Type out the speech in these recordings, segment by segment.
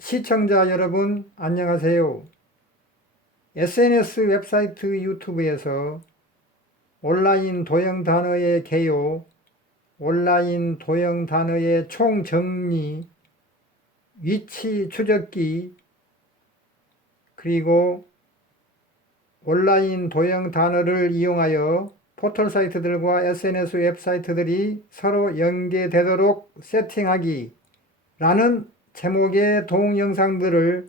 시청자 여러분 안녕하세요. SNS 웹사이트 유튜브에서 온라인 도형 단어의 개요, 온라인 도형 단어의 총정리, 위치 추적기, 그리고 온라인 도형 단어를 이용하여 포털 사이트들과 SNS 웹사이트들이 서로 연계되도록 세팅하기 라는 제목의 동영상들을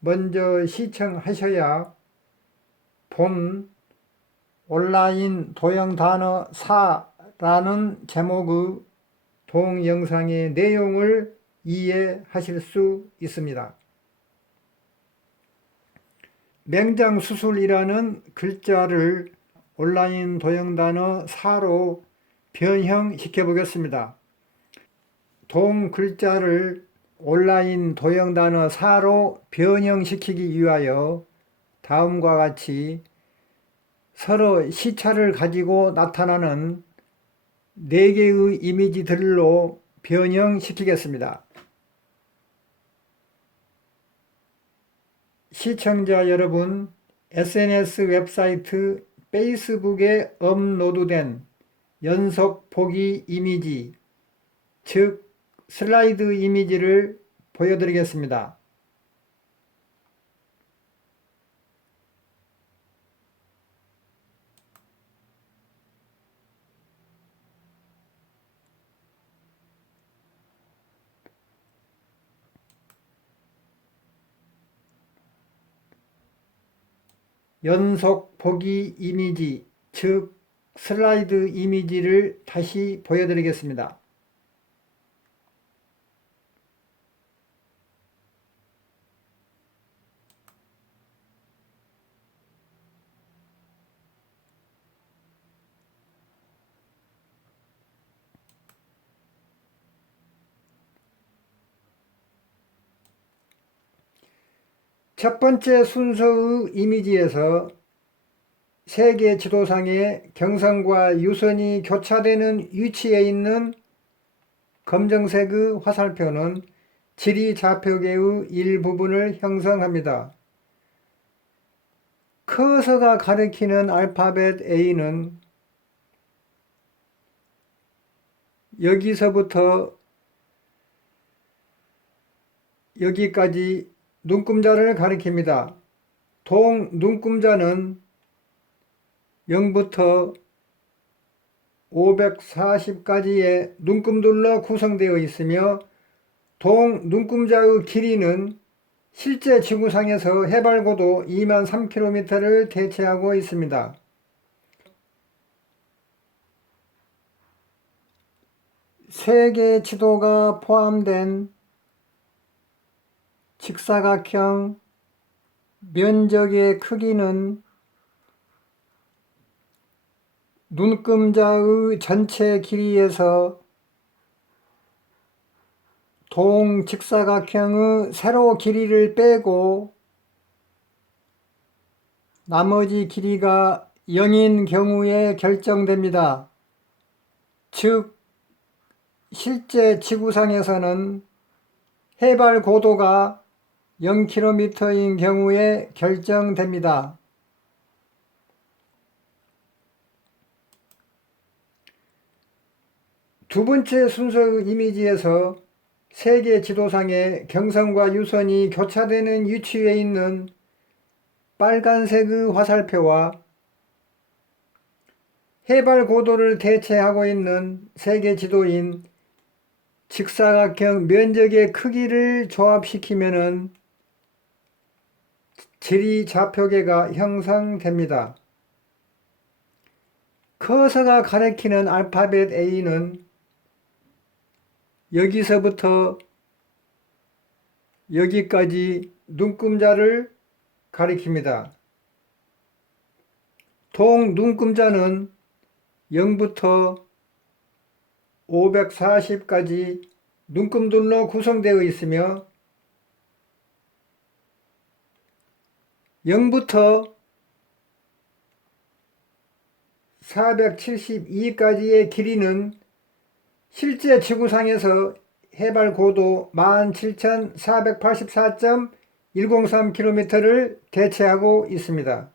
먼저 시청하셔야 본 온라인 도형 단어 4라는 제목의 동영상의 내용을 이해하실 수 있습니다. 맹장수술이라는 글자를 온라인 도형 단어 4로 변형시켜 보겠습니다. 동 글자를 온라인 도형 단어 4로 변형시키기 위하여 다음과 같이 서로 시차를 가지고 나타나는 4개의 이미지들로 변형시키겠습니다. 시청자 여러분, SNS 웹사이트 페이스북에 업로드된 연속 보기 이미지, 즉 슬라이드 이미지를 보여드리겠습니다. 연속 보기 이미지, 즉 슬라이드 이미지를 다시 보여드리겠습니다. 첫 번째 순서의 이미지에서 세계 지도상에 경선과 유선이 교차되는 위치에 있는 검정색의 화살표는 지리 좌표계의 일부분을 형성합니다. 커서가 가리키는 알파벳 A는 여기서부터 여기까지 눈금자를 가리킵니다. 동 눈금자는 0부터 540까지의 눈금들로 구성되어 있으며 동 눈금자의 길이는 실제 지구상에서 해발고도 2만 3km를 대체하고 있습니다. 세계 지도가 포함된 직사각형 면적의 크기는 눈금자의 전체 길이에서 동 직사각형의 세로 길이를 빼고 나머지 길이가 0인 경우에 결정됩니다. 즉, 실제 지구상에서는 해발 고도가 0km인 경우에 결정됩니다. 두 번째 순서의 이미지에서 세계 지도상에 경선과 유선이 교차되는 위치에 있는 빨간색의 화살표와 해발 고도를 대체하고 있는 세계 지도인 직사각형 면적의 크기를 조합시키면 지리 좌표계가 형성됩니다. 커서가 가리키는 알파벳 A는 여기서부터 여기까지 눈금자를 가리킵니다. 동 눈금자는 0부터 540까지 눈금들로 구성되어 있으며 0부터 472까지의 길이는 실제 지구상에서 해발 고도 17,484.103km를 대체하고 있습니다.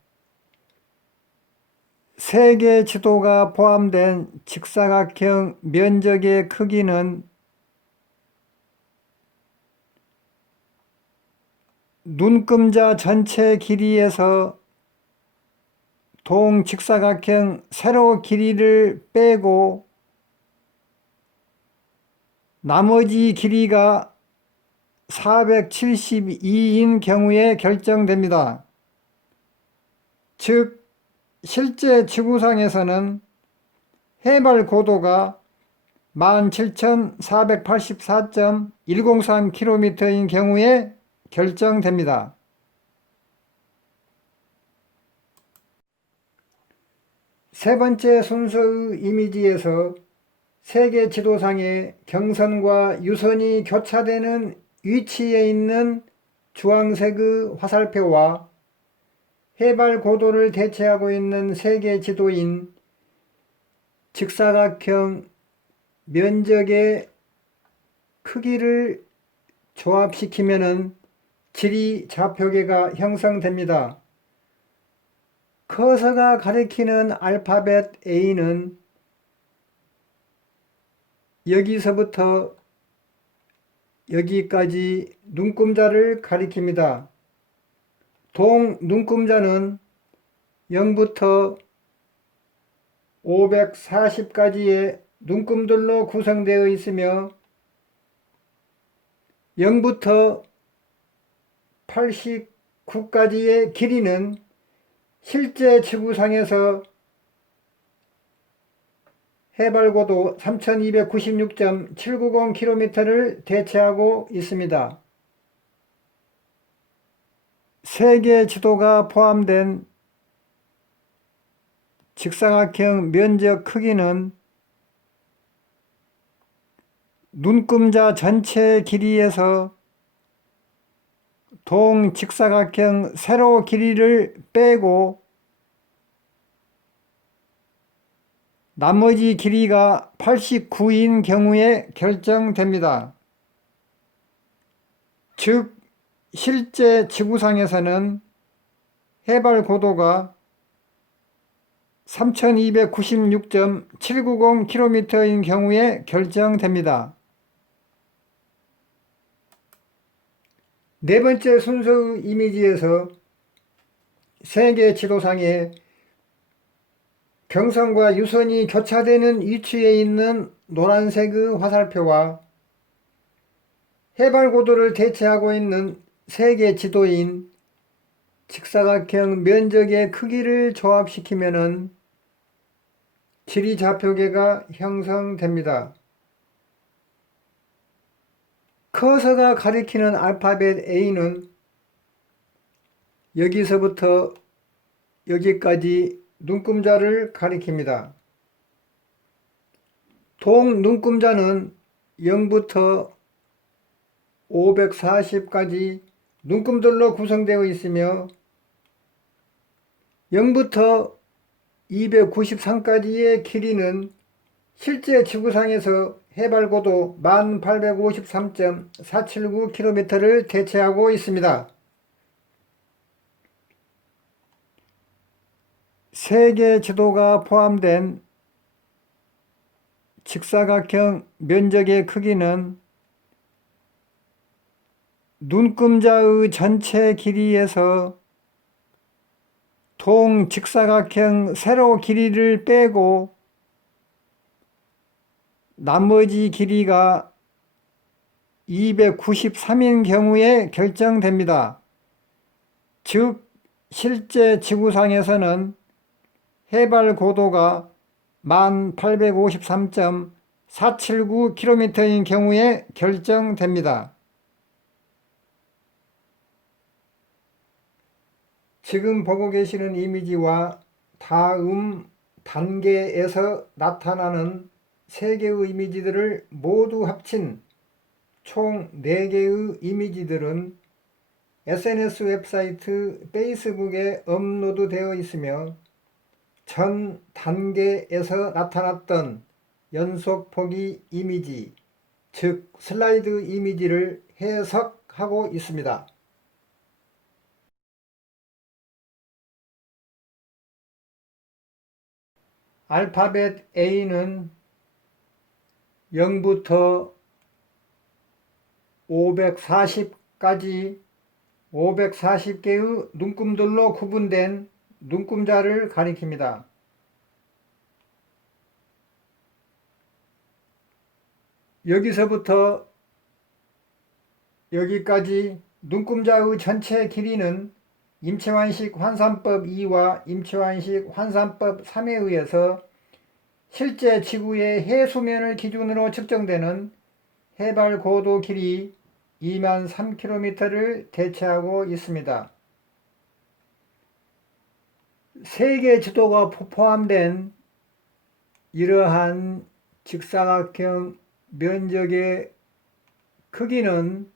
세계 지도가 포함된 직사각형 면적의 크기는 눈금자 전체 길이에서 동직사각형 세로 길이를 빼고 나머지 길이가 472인 경우에 결정됩니다. 즉, 실제 지구상에서는 해발 고도가 17,484.103km인 경우에 결정됩니다. 세 번째 순서의 이미지에서 세계 지도상에 경선과 유선이 교차되는 위치에 있는 주황색의 화살표와 해발 고도를 대체하고 있는 세계 지도인 직사각형 면적의 크기를 조합시키면 지리 좌표계가 형성됩니다. 커서가 가리키는 알파벳 A는 여기서부터 여기까지 눈금자를 가리킵니다. 동 눈금자는 0부터 540까지의 눈금들로 구성되어 있으며 0부터 89까지의 길이는 실제 지구상에서 해발고도 3296.790km를 대체하고 있습니다. 세계 지도가 포함된 직사각형 면적 크기는 눈금자 전체 길이에서 동직사각형 세로 길이를 빼고 나머지 길이가 89인 경우에 결정됩니다. 즉, 실제 지구상에서는 해발 고도가 3296.790km인 경우에 결정됩니다. 네 번째 순서의 이미지에서 세계 지도상에 경선과 유선이 교차되는 위치에 있는 노란색의 화살표와 해발 고도를 대체하고 있는 세계 지도인 직사각형 면적의 크기를 조합시키면 지리 좌표계가 형성됩니다. 커서가 가리키는 알파벳 A는 여기서부터 여기까지 눈금자를 가리킵니다. 동 눈금자는 0부터 540까지 눈금들로 구성되어 있으며 0부터 293까지의 길이는 실제 지구상에서 해발고도 1853.479km를 대체하고 있습니다. 세계 지도가 포함된 직사각형 면적의 크기는 눈금자의 전체 길이에서 동직사각형 세로 길이를 빼고 나머지 길이가 293인 경우에 결정됩니다. 즉, 실제 지구상에서는 해발 고도가 1853.479km인 경우에 결정됩니다. 지금 보고 계시는 이미지와 다음 단계에서 나타나는 3개의 이미지들을 모두 합친 총 4개의 이미지들은 SNS 웹사이트 페이스북에 업로드되어 있으며 전 단계에서 나타났던 연속 보기 이미지, 즉 슬라이드 이미지를 해석하고 있습니다. 알파벳 A는 0부터 540까지 540개의 눈금들로 구분된 눈금자를 가리킵니다. 여기서부터 여기까지 눈금자의 전체 길이는 임채완식 환산법 2와 임채완식 환산법 3에 의해서 실제 지구의 해수면을 기준으로 측정되는 해발 고도 길이 2만 3km를 대체하고 있습니다. 세계 지도가 포함된 이러한 직사각형 면적의 크기는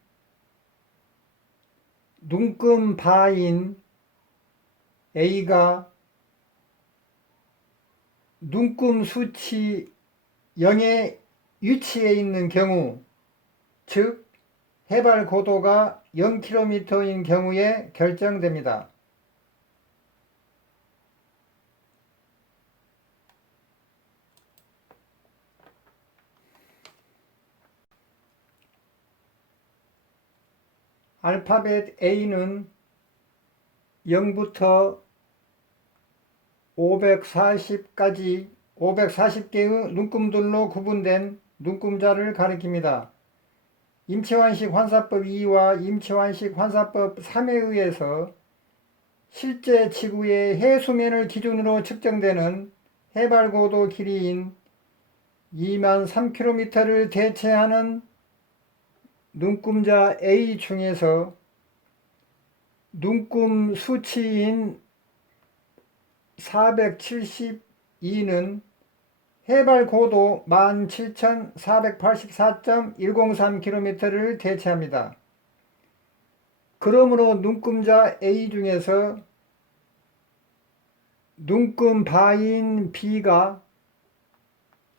눈금 바인 A가 눈금 수치 0에 위치해 있는 경우, 즉 해발 고도가 0km인 경우에 결정됩니다. 알파벳 A는 0부터 540까지 540개의 눈금들로 구분된 눈금자를 가리킵니다. 임채완식 환산법 2와 임채완식 환산법 3에 의해서 실제 지구의 해수면을 기준으로 측정되는 해발고도 길이인 2만 3km를 대체하는 눈금자 A 중에서 눈금 수치인 472는 해발 고도 17,484.103km를 대체합니다. 그러므로 눈금자 A 중에서 눈금 바인 B가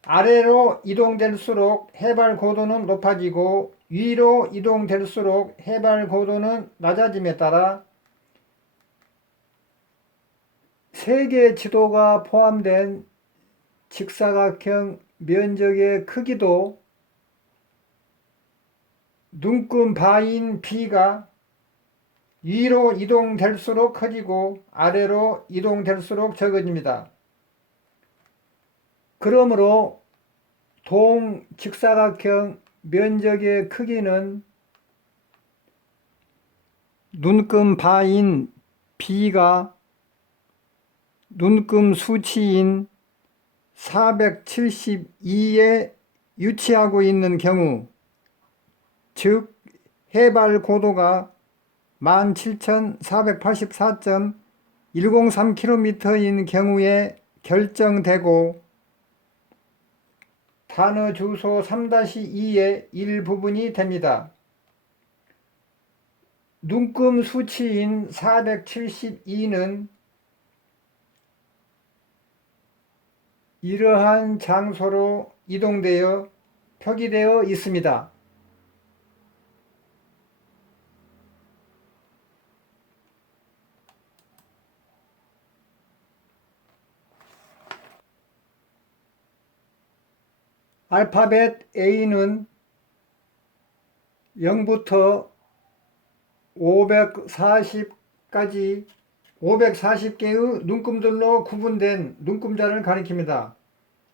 아래로 이동될수록 해발 고도는 높아지고 위로 이동될수록 해발 고도는 낮아짐에 따라 세계 지도가 포함된 직사각형 면적의 크기도 눈금 바인 B가 위로 이동될수록 커지고 아래로 이동될수록 적어집니다. 그러므로 동직사각형 면적의 크기는 눈금 바인 B가 눈금 수치인 472에 위치하고 있는 경우, 즉 해발 고도가 17,484.103km인 경우에 결정되고 단어 주소 3-2의 일부분이 됩니다. 눈금 수치인 472는 이러한 장소로 이동되어 표기되어 있습니다. 알파벳 A는 0부터 540까지 540개의 눈금들로 구분된 눈금자를 가리킵니다.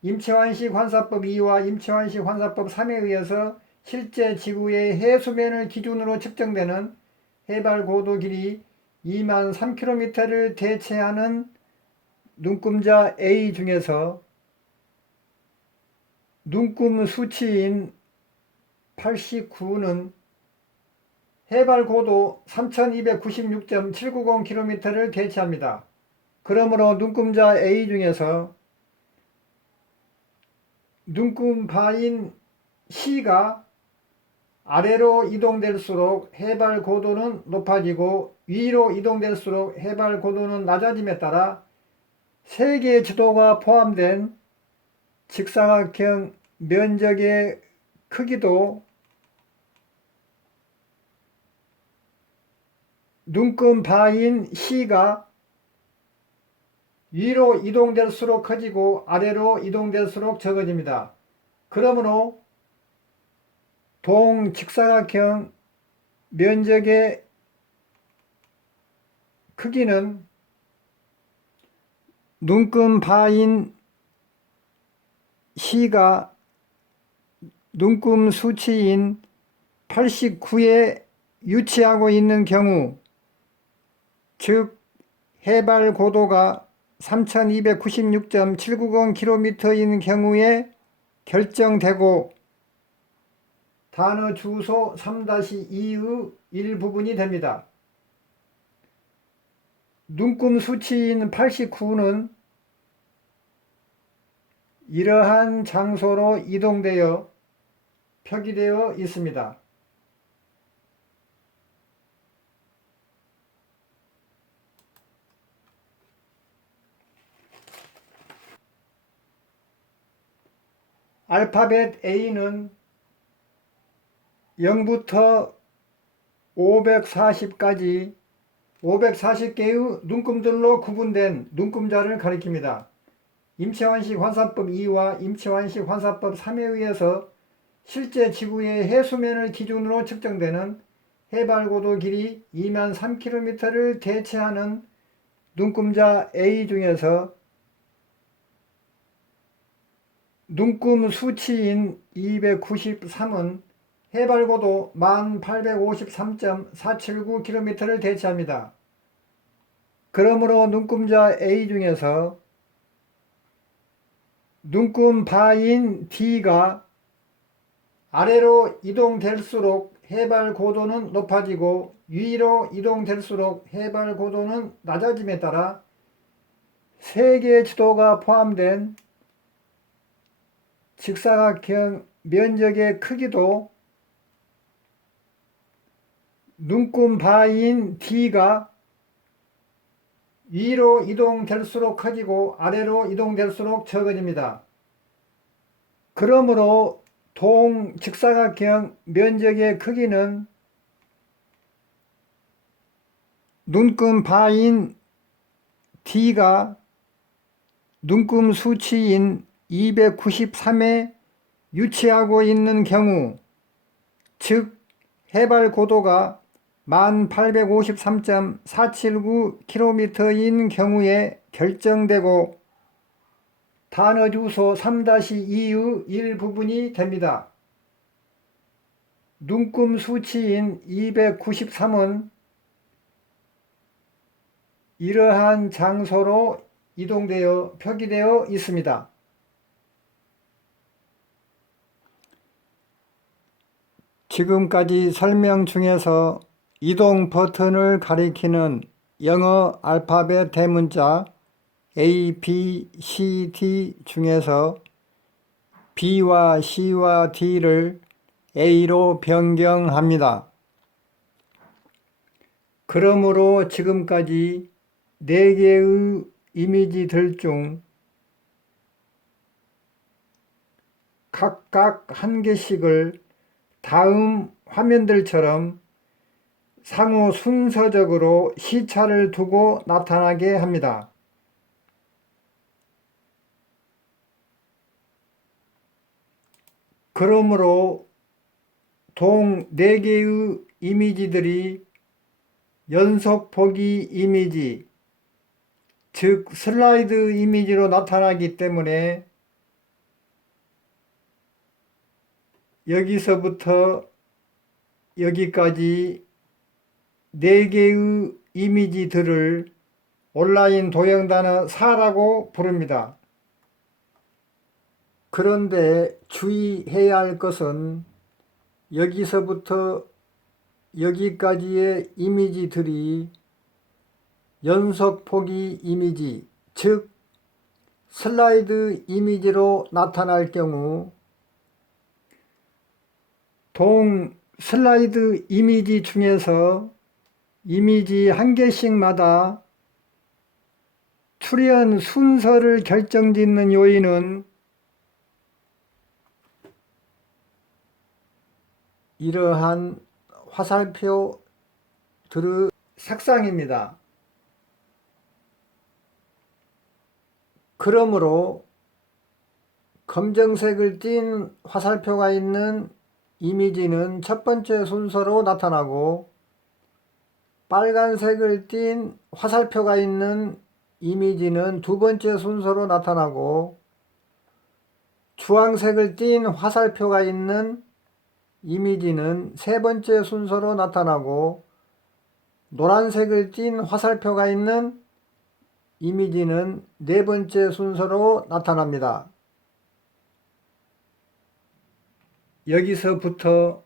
임채완식 환산법 2와 임채완식 환산법 3에 의해서 실제 지구의 해수면을 기준으로 측정되는 해발 고도 길이 2만 3km를 대체하는 눈금자 A 중에서 눈금 수치인 89는 해발 고도 3296.790km를 대체합니다. 그러므로 눈금자 A 중에서 눈금 바인 C가 아래로 이동될수록 해발 고도는 높아지고 위로 이동될수록 해발 고도는 낮아짐에 따라 세계 지도가 포함된 직사각형 면적의 크기도 눈금 바인 C가 위로 이동될수록 커지고 아래로 이동될수록 적어집니다. 그러므로 동직사각형 면적의 크기는 눈금 바인 C가 눈금 수치인 89에 위치하고 있는 경우, 즉 해발 고도가 3296.790km인 경우에 결정되고 단어 주소 3-2의 일부분이 됩니다. 눈금 수치인 89는 이러한 장소로 이동되어 표기되어 있습니다. 알파벳 A는 0부터 540까지 540개의 눈금들로 구분된 눈금자를 가리킵니다. 임채환식 환산법 2와 임채환식 환산법 3에 의해서 실제 지구의 해수면을 기준으로 측정되는 해발고도 길이 2만 3km를 대체하는 눈금자 A 중에서 눈금 수치인 293은 해발고도 1853.479km를 대체합니다. 그러므로 눈금자 A 중에서 눈금 바인 D가 아래로 이동될수록 해발 고도는 높아지고 위로 이동될수록 해발 고도는 낮아짐에 따라 세계 지도가 포함된 직사각형 면적의 크기도 눈금 바인 D가 위로 이동될수록 커지고 아래로 이동될수록 적어집니다. 그러므로 동직사각형 면적의 크기는 눈금 바인 D가 눈금 수치인 293에 위치하고 있는 경우, 즉 해발 고도가 1853.479km인 경우에 결정되고 단어 주소 3-2의 일부분이 됩니다. 눈금 수치인 293은 이러한 장소로 이동되어 표기되어 있습니다. 지금까지 설명 중에서 이동 버튼을 가리키는 영어 알파벳 대문자 A, B, C, D 중에서 B와 C와 D를 A로 변경합니다. 그러므로 지금까지 4개의 이미지들 중 각각 한 개씩을 다음 화면들처럼 상호 순서적으로 시차를 두고 나타나게 합니다. 그러므로 동 4개의 이미지들이 연속 보기 이미지, 즉 슬라이드 이미지로 나타나기 때문에 여기서부터 여기까지 4개의 이미지들을 온라인 도형단어 4라고 부릅니다. 그런데 주의해야 할 것은 여기서부터 여기까지의 이미지들이 연속 보기 이미지, 즉 슬라이드 이미지로 나타날 경우 동 슬라이드 이미지 중에서 이미지 한 개씩마다 출현 순서를 결정짓는 요인은 이러한 화살표들의 색상입니다. 그러므로 검정색을 띤 화살표가 있는 이미지는 첫 번째 순서로 나타나고, 빨간색을 띤 화살표가 있는 이미지는 두 번째 순서로 나타나고, 주황색을 띤 화살표가 있는 이미지는 세 번째 순서로 나타나고, 노란색을 띤 화살표가 있는 이미지는 네 번째 순서로 나타납니다. 여기서부터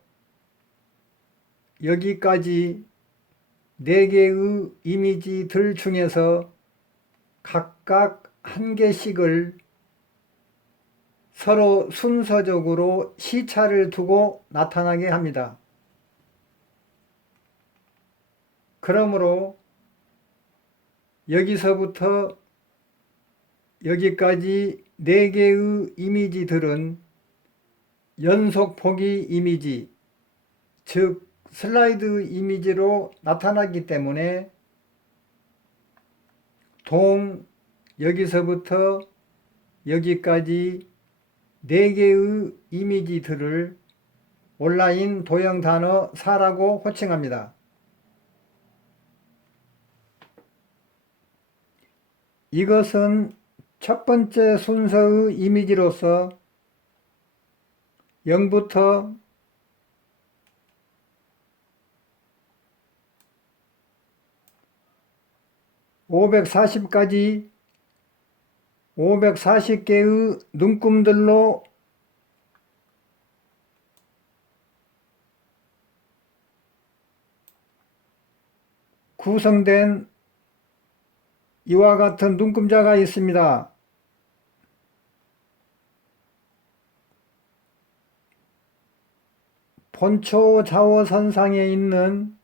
여기까지 네 개의 이미지들 중에서 각각 한 개씩을 서로 순서적으로 시차를 두고 나타나게 합니다. 그러므로 여기서부터 여기까지 네 개의 이미지들은 연속 보기 이미지, 즉 슬라이드 이미지로 나타나기 때문에 여기서부터 여기까지 네 개의 이미지들을 온라인 도형 단어 4라고 호칭합니다. 이것은 첫 번째 순서의 이미지로서 0부터 540까지 540개의 눈금들로 구성된 이와 같은 눈금자가 있습니다. 본초 좌우선상에 있는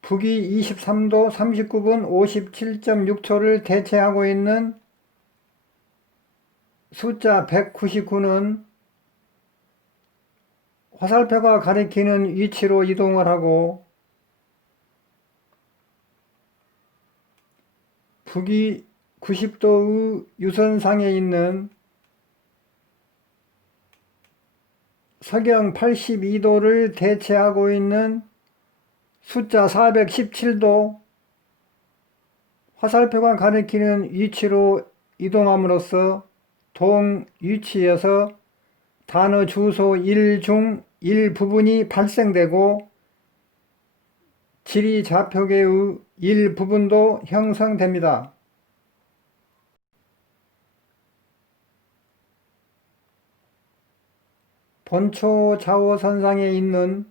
북위 23도 39분 57.6초를 대체하고 있는 숫자 199는 화살표가 가리키는 위치로 이동을 하고, 북위 90도의 유선상에 있는 서경 82도를 대체하고 있는 숫자 417도, 화살표가 가리키는 위치로 이동함으로써 동 위치에서 단어 주소 1중 1부분이 발생되고 지리 좌표계의 일부분도 형성됩니다. 본초 좌우선상에 있는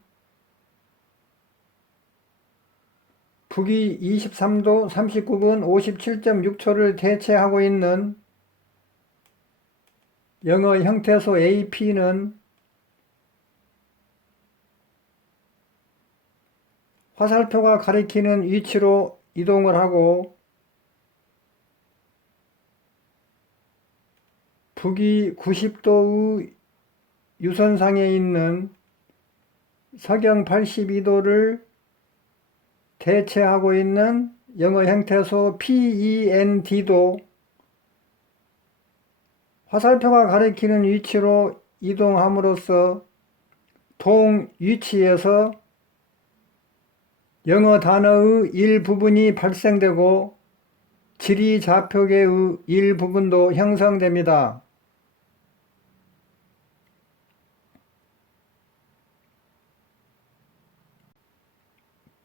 북위 23도 39분 57.6초를 대체하고 있는 영어 형태소 AP는 화살표가 가리키는 위치로 이동을 하고, 북위 90도의 유선상에 있는 서경 82도를 대체하고 있는 영어 형태소 PEND도 화살표가 가리키는 위치로 이동함으로써 동 위치에서 영어 단어의 일부분이 발생되고 지리 좌표계의 일부분도 형성됩니다.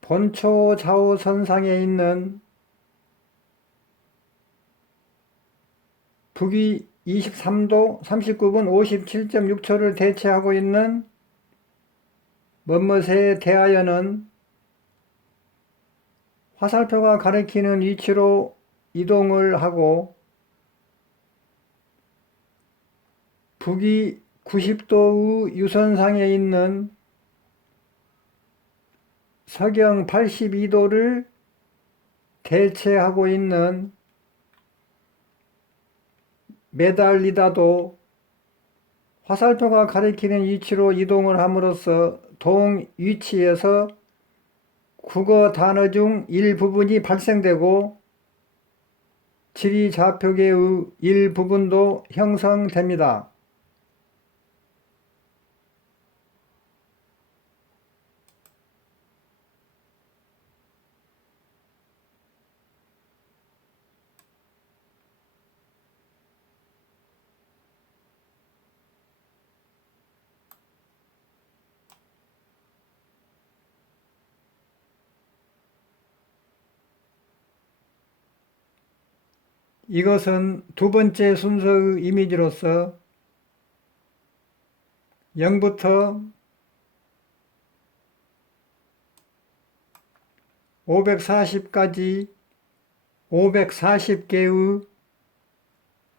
본초 좌우선상에 있는 북위 23도 39분 57.6초를 대체하고 있는 뭐뭇에 대하여는 화살표가 가리키는 위치로 이동을 하고, 북위 90도의 유선상에 있는 서경 82도를 대체하고 있는 매달리다도 화살표가 가리키는 위치로 이동을 함으로써 동 위치에서 국어 단어 중 일부분이 발생되고 지리 좌표계의 일부분도 형성됩니다. 이것은 두 번째 순서의 이미지로서 0부터 540까지 540개의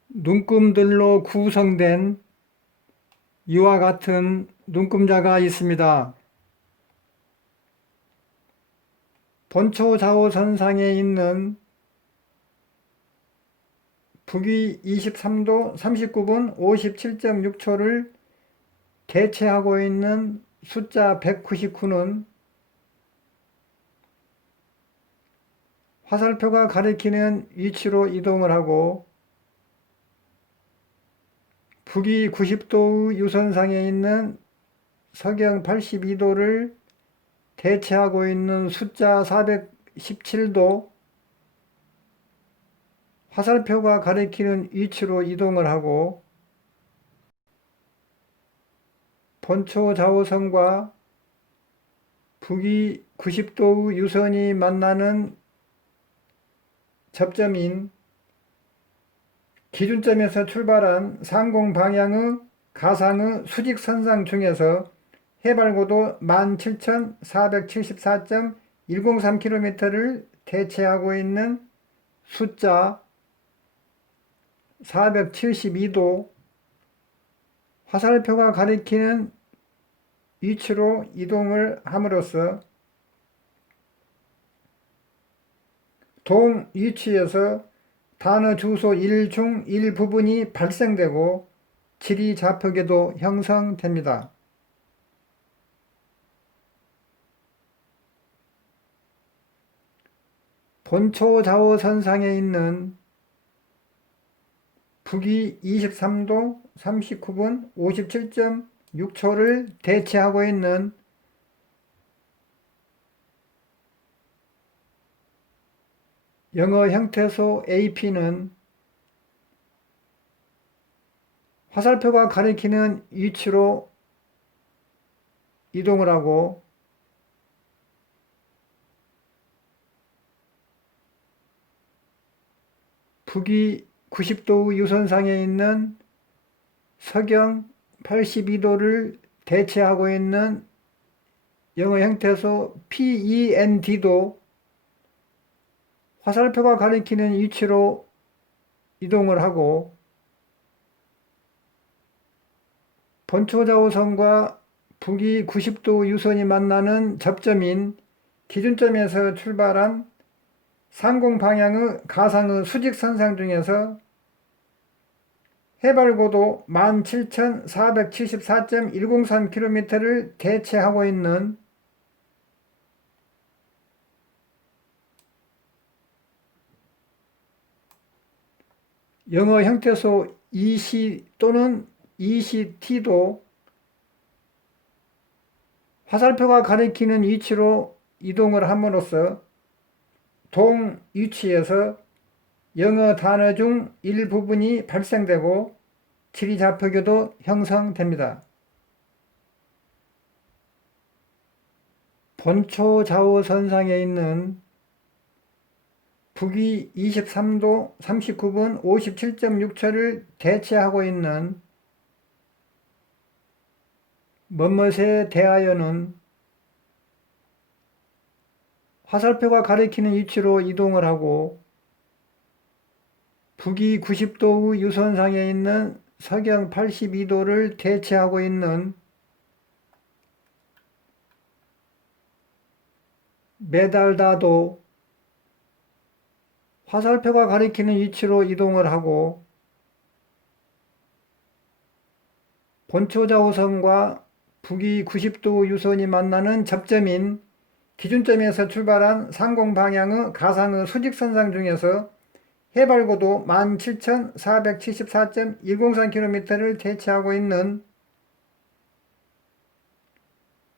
눈금들로 구성된 이와 같은 눈금자가 있습니다. 본초 좌우선상에 있는 북위 23도 39분 57.6초를 대체하고 있는 숫자 199는 화살표가 가리키는 위치로 이동을 하고 북위 90도의 유선상에 있는 서경 82도를 대체하고 있는 숫자 417도 화살표가 가리키는 위치로 이동을 하고 본초 좌우선과 북위 90도의 유선이 만나는 접점인 기준점에서 출발한 상공 방향의 가상의 수직선상 중에서 해발고도 17,474.103km를 대체하고 있는 숫자 472도 화살표가 가리키는 위치로 이동을 함으로써 동 위치에서 단어 주소 1중 일부분이 발생되고 지리 좌표계도 형성됩니다. 본초 좌우선상에 있는 북위 23도 39분 57.6초를 대체하고 있는 영어 형태소 AP는 화살표가 가리키는 위치로 이동을 하고 북위 90도 유선상에 있는 서경 82도를 대체하고 있는 영어 형태소 PEND도 화살표가 가리키는 위치로 이동을 하고 본초 좌우선과 북위 90도 유선이 만나는 접점인 기준점에서 출발한 상공 방향의 가상의 수직선상 중에서 해발고도 17,474.103km를 대체하고 있는 영어 형태소 EC 또는 ECT도 화살표가 가리키는 위치로 이동을 함으로써 동 위치에서 영어 단어 중 일부분이 발생되고 지리 좌표계도 형성됩니다. 본초 좌우선상에 있는 북위 23도 39분 57.6초를 대체하고 있는 뭐뭇에 대하여는 화살표가 가리키는 위치로 이동을 하고 북위 90도의 유선상에 있는 서경 82도를 대체하고 있는 메달다도 화살표가 가리키는 위치로 이동을 하고 본초 좌우선과 북위 90도 유선이 만나는 접점인 기준점에서 출발한 상공 방향의 가상의 수직선상 중에서 해발고도 17,474.103km를 대체하고 있는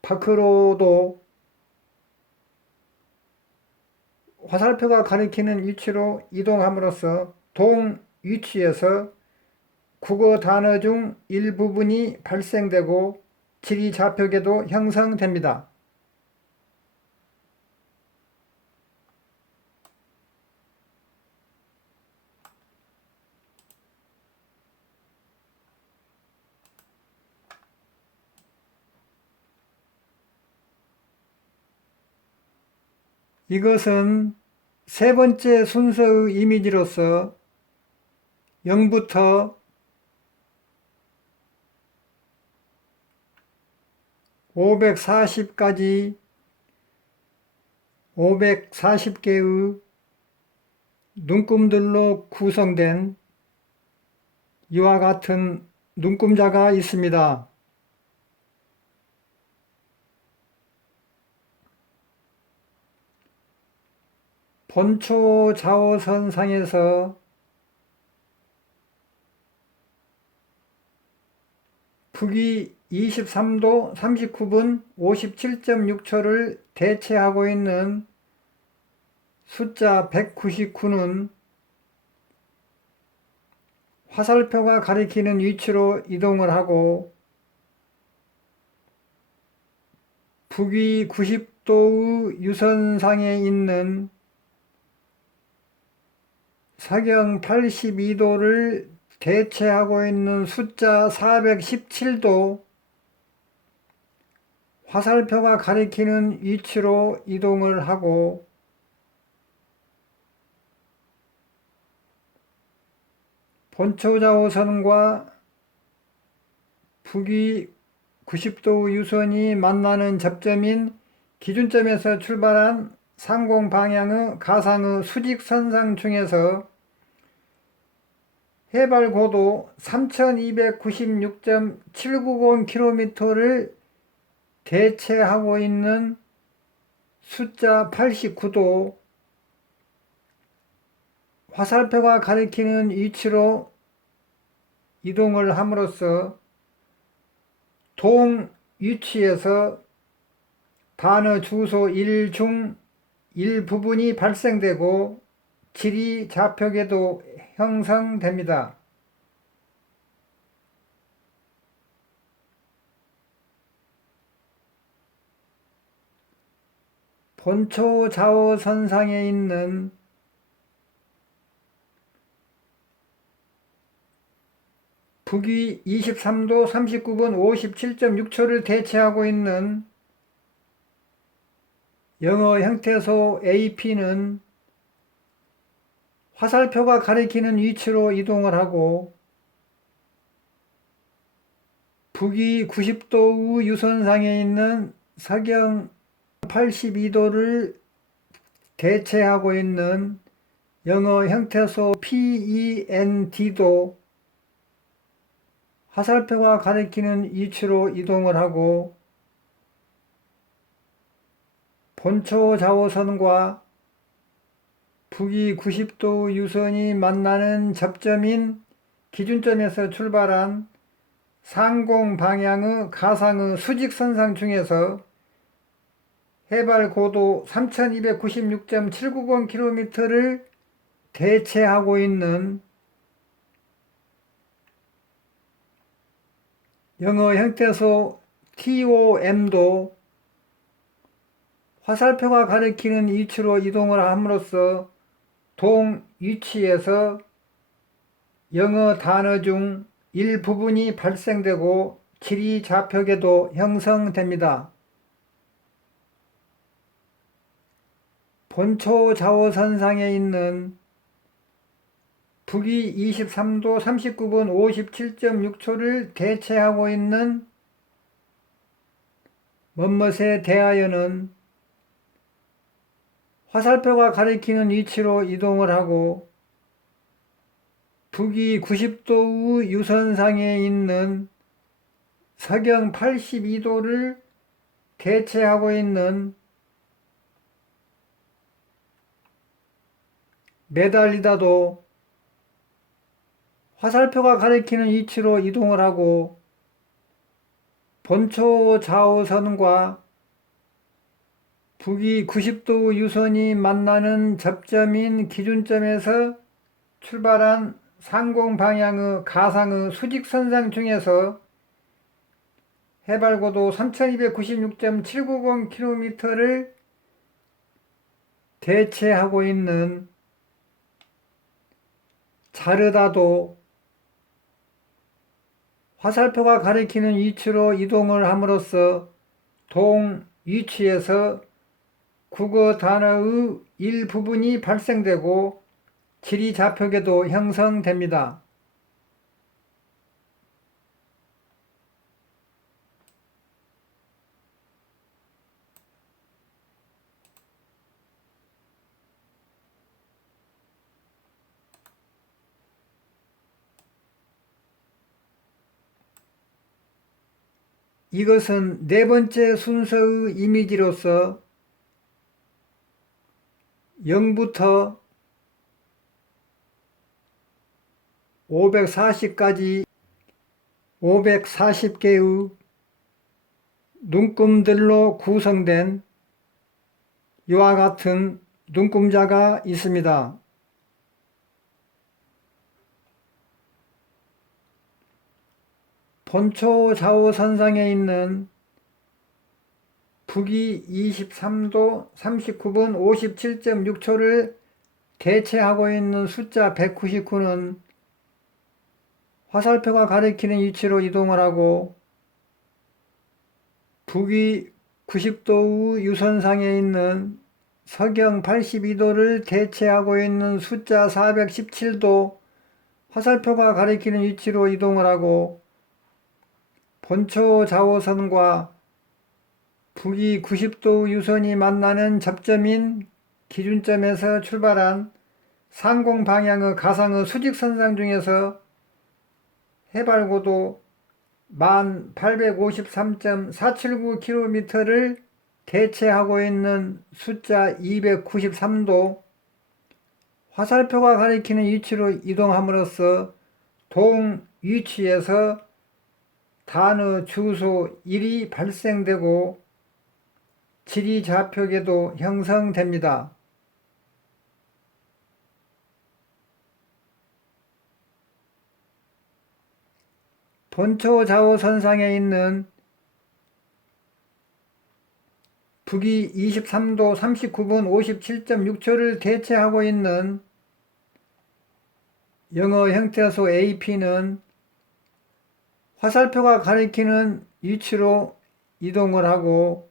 밖으로도 화살표가 가리키는 위치로 이동함으로써 동위치에서 국어 단어 중 일부분이 발생되고 지리 좌표계도 형성됩니다. 이것은 세 번째 순서의 이미지로서 0부터 540까지 540개의 눈금들로 구성된 이와 같은 눈금자가 있습니다. 본초 좌우선상에서 북위 23도 39분 57.6초를 대체하고 있는 숫자 199는 화살표가 가리키는 위치로 이동을 하고 북위 90도의 유선상에 있는 사경 82도를 대체하고 있는 숫자 417도 화살표가 가리키는 위치로 이동을 하고 본초 좌우선과 북위 90도 유선이 만나는 접점인 기준점에서 출발한 상공 방향의 가상의 수직선상 중에서 해발 고도 3296.790km를 대체하고 있는 숫자 89도 화살표가 가리키는 위치로 이동을 함으로써 동위치에서 단어 주소 1 중 일부분이 발생되고 지리 좌표계도 형성됩니다. 본초 좌우선상에 있는 북위 23도 39분 57.6초를 대체하고 있는 영어 형태소 AP는 화살표가 가리키는 위치로 이동을 하고 북위 90도의 유선상에 있는 사경 82도를 대체하고 있는 영어 형태소 PEND도 화살표가 가리키는 위치로 이동을 하고 본초 좌우선과 북위 90도 유선이 만나는 접점인 기준점에서 출발한 상공 방향의 가상의 수직선상 중에서 해발 고도 3296.790km를 대체하고 있는 영어 형태소 TOM도 화살표가 가리키는 위치로 이동을 함으로써 동위치에서 영어 단어 중 일부분이 발생되고 지리 좌표계도 형성됩니다. 본초 좌우선상에 있는 북위 23도 39분 57.6초를 대체하고 있는 먼멋에 대하여는 화살표가 가리키는 위치로 이동을 하고 북위 90도의 유선상에 있는 서경 82도를 대체하고 있는 매달리다도 화살표가 가리키는 위치로 이동을 하고 본초 좌우선과 북위 90도 유선이 만나는 접점인 기준점에서 출발한 상공 방향의 가상의 수직선상 중에서 해발고도 3296.790km를 대체하고 있는 자르다도 화살표가 가리키는 위치로 이동을 함으로써 동위치에서 국어 단어의 일부분이 발생되고 지리좌표계도 형성됩니다. 이것은 네 번째 순서의 이미지로서 0부터 540까지 540개의 눈금들로 구성된 이와 같은 눈금자가 있습니다. 본초 좌우선상에 있는 북위 23도 39분 57.6초를 대체하고 있는 숫자 199는 화살표가 가리키는 위치로 이동을 하고 북위 90도의 유선상에 있는 서경 82도를 대체하고 있는 숫자 417도 화살표가 가리키는 위치로 이동을 하고 본초 좌우선과 북위 90도 유선이 만나는 접점인 기준점에서 출발한 상공 방향의 가상의 수직선상 중에서 해발고도 1853.479km를 대체하고 있는 숫자 293도 화살표가 가리키는 위치로 이동함으로써 동위치에서 단어 주소 1이 발생되고 지리좌표계도 형성됩니다. 본초 좌우선상에 있는 북위 23도 39분 57.6초를 대체하고 있는 영어 형태소 AP는 화살표가 가리키는 위치로 이동을 하고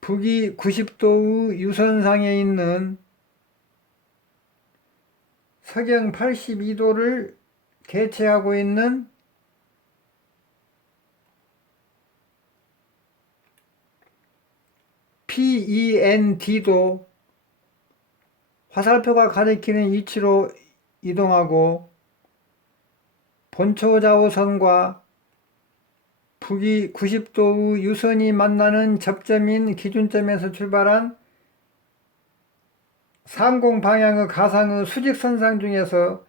북위 90도의 유선상에 있는 서경 82도를 대체하고 있는 PEND도 화살표가 가리키는 위치로 이동하고 본초 좌우선과 북위 90도의 유선이 만나는 접점인 기준점에서 출발한 상공 방향의 가상의 수직선상 중에서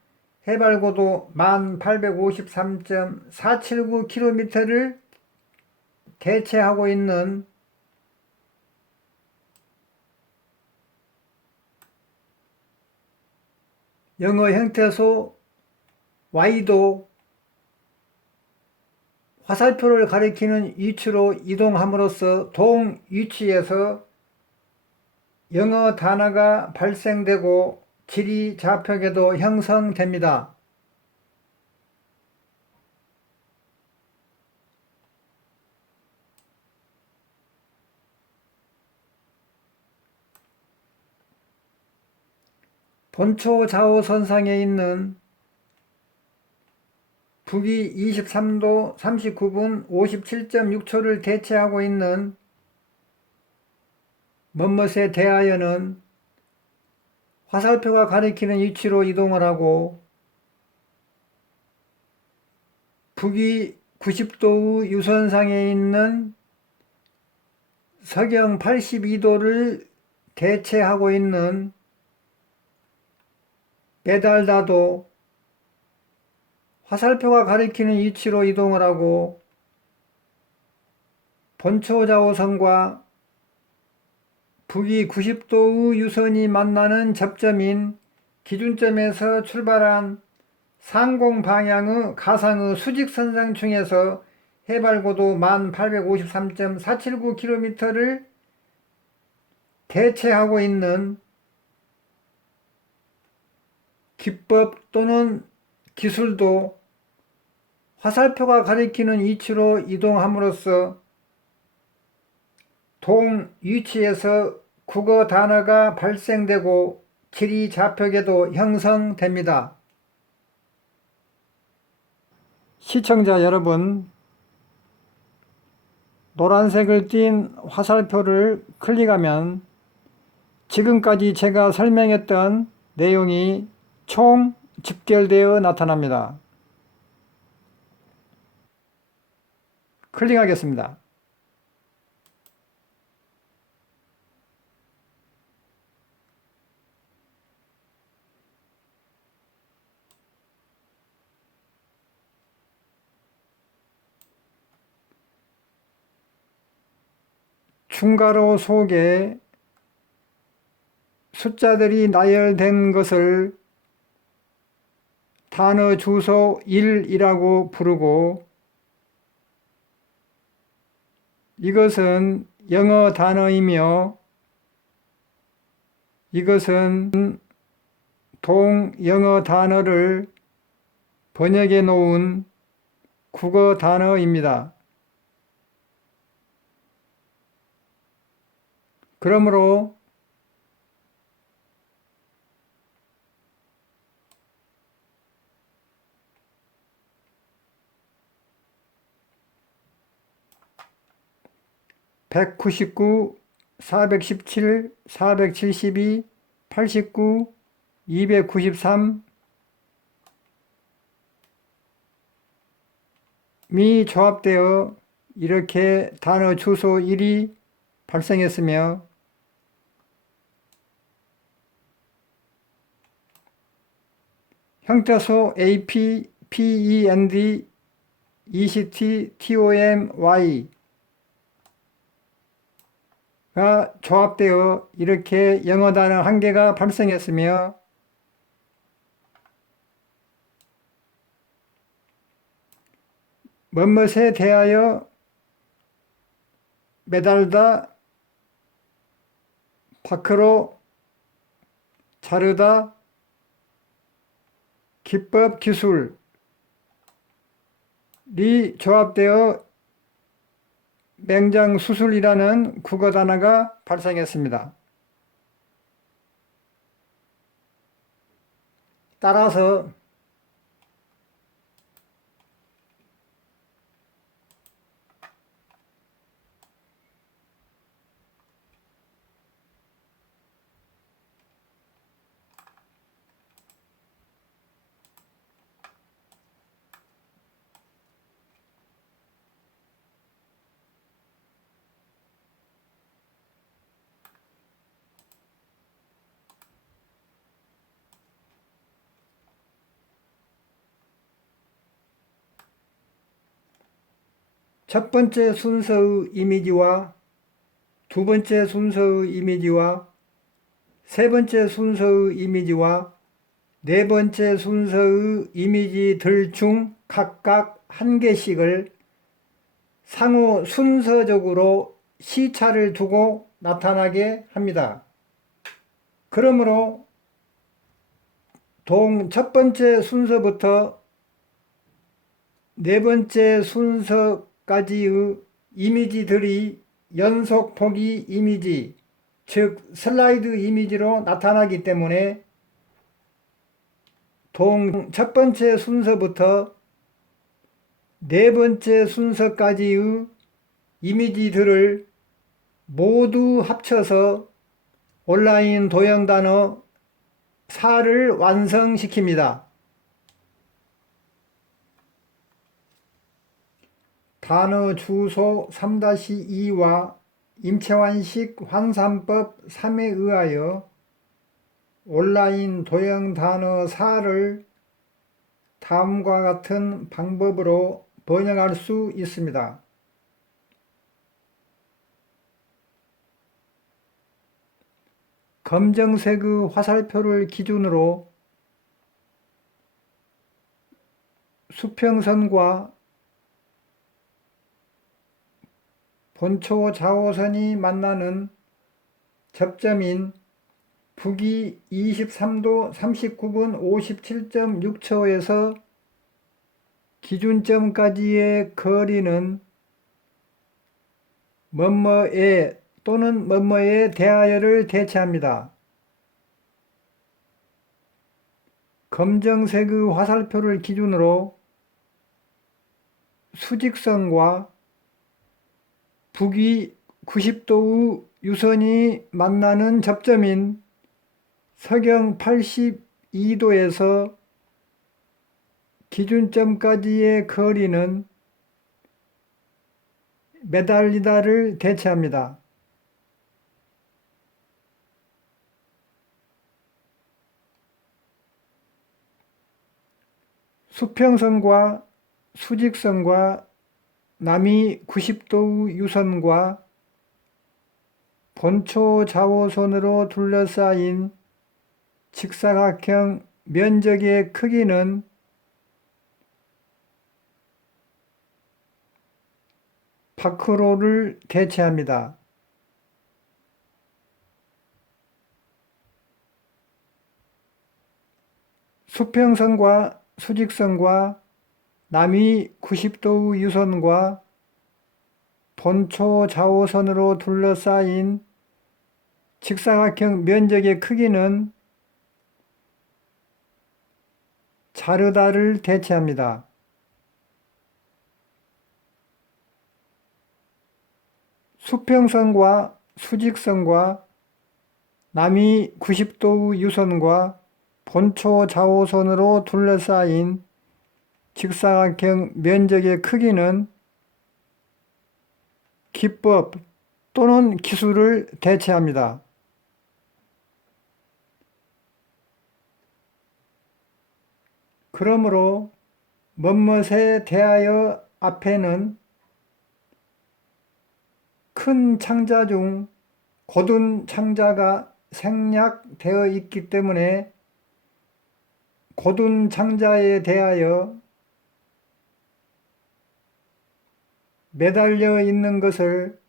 해발고도 1853.479km를 대체하고 있는 영어 형태소 Y도 화살표를 가리키는 위치로 이동함으로써 동위치에서 영어 단어가 발생되고 지리좌표계도 형성됩니다. 본초 좌우선상에 있는 북위 23도 39분 57.6초를 대체하고 있는 먼멋에 대하여는 화살표가 가리키는 위치로 이동을 하고 북위 90도의 유선상에 있는 서경 82도를 대체하고 있는 메달다도 화살표가 가리키는 위치로 이동을 하고 본초 좌우선과 북위 90도의 유선이 만나는 접점인 기준점에서 출발한 상공 방향의 가상의 수직선상층에서 해발고도 1853.479km를 대체하고 있는 기법 또는 기술도 화살표가 가리키는 위치로 이동함으로써 동 위치에서 국어 단어가 발생되고 지리 좌표계도 형성됩니다. 시청자 여러분, 노란색을 띤 화살표를 클릭하면 지금까지 제가 설명했던 내용이 총 집결되어 나타납니다. 클릭하겠습니다. 충가로 속에 숫자들이 나열된 것을 단어 주소 1이라고 부르고, 이것은 영어 단어이며 이것은 동영어 단어를 번역해 놓은 국어 단어입니다. 그러므로 (199) 417, 472, 89, 293 미 조합되어 이렇게 단어 주소 1이 발생했으며, 형태소 AP, PEND, ECT, TOMY 가 조합되어 이렇게 영어 단어 1개가 발생했으며, 뭐뭇에 대하여 매달다, 밖으로 자르다, 기법, 기술이 조합되어 맹장수술이라는 국어 단어가 발생했습니다. 따라서 첫 번째 순서의 이미지와 두 번째 순서의 이미지와 세 번째 순서의 이미지와 네 번째 순서의 이미지들 중 각각 한 개씩을 상호 순서적으로 시차를 두고 나타나게 합니다. 그러므로 동 첫 번째 순서부터 네 번째 순서까지의 이미지들이 연속 보기 이미지, 즉 슬라이드 이미지로 나타나기 때문에 동 첫 번째 순서부터 네 번째 순서까지의 이미지들을 모두 합쳐서 온라인 도형단어 4를 완성시킵니다. 단어 주소 3-2와 임채완식 환산법 3에 의하여 온라인 도형 단어 4를 다음과 같은 방법으로 번역할 수 있습니다. 검정색의 화살표를 기준으로 수평선과 본초 좌우선이 만나는 접점인 북위 23도 39분 57.6초에서 기준점까지의 거리는 뭐뭐에 또는 뭐뭐에 대하여를 대체합니다. 검정색의 화살표를 기준으로 수직선과 북위 90도의 유선이 만나는 접점인 서경 82도에서 기준점까지의 거리는 매달리다를 대체합니다. 수평선과 수직선과 남이 90도의 유선과 본초 좌우선으로 둘러싸인 직사각형 면적의 크기는 파크로를 대체합니다. 수평선과 수직선과 남이 90도의 유선과 본초 좌우선으로 둘러싸인 직사각형 면적의 크기는 자르다를 대체합니다. 수평선과 수직선과 남이 90도의 유선과 본초 좌우선으로 둘러싸인 직사각형 면적의 크기는 기법 또는 기술을 대체합니다. 그러므로 뭐뭇에 대하여 앞에는 큰 창자 중 곧은 창자가 생략되어 있기 때문에 곧은 창자에 대하여 매달려 있는 것을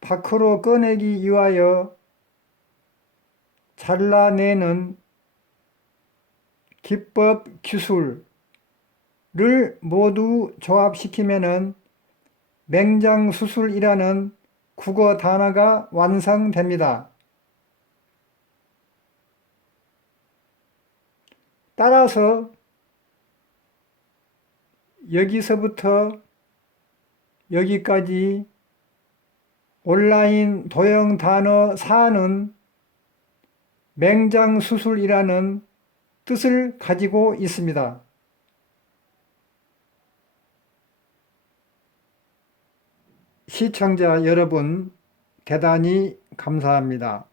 밖으로 꺼내기 위하여 잘라내는 기법 기술을 모두 조합시키면은 맹장수술이라는 국어 단어가 완성됩니다. 따라서 여기서부터 여기까지 온라인 도형 단어 4는 맹장수술이라는 뜻을 가지고 있습니다. 시청자 여러분, 대단히 감사합니다.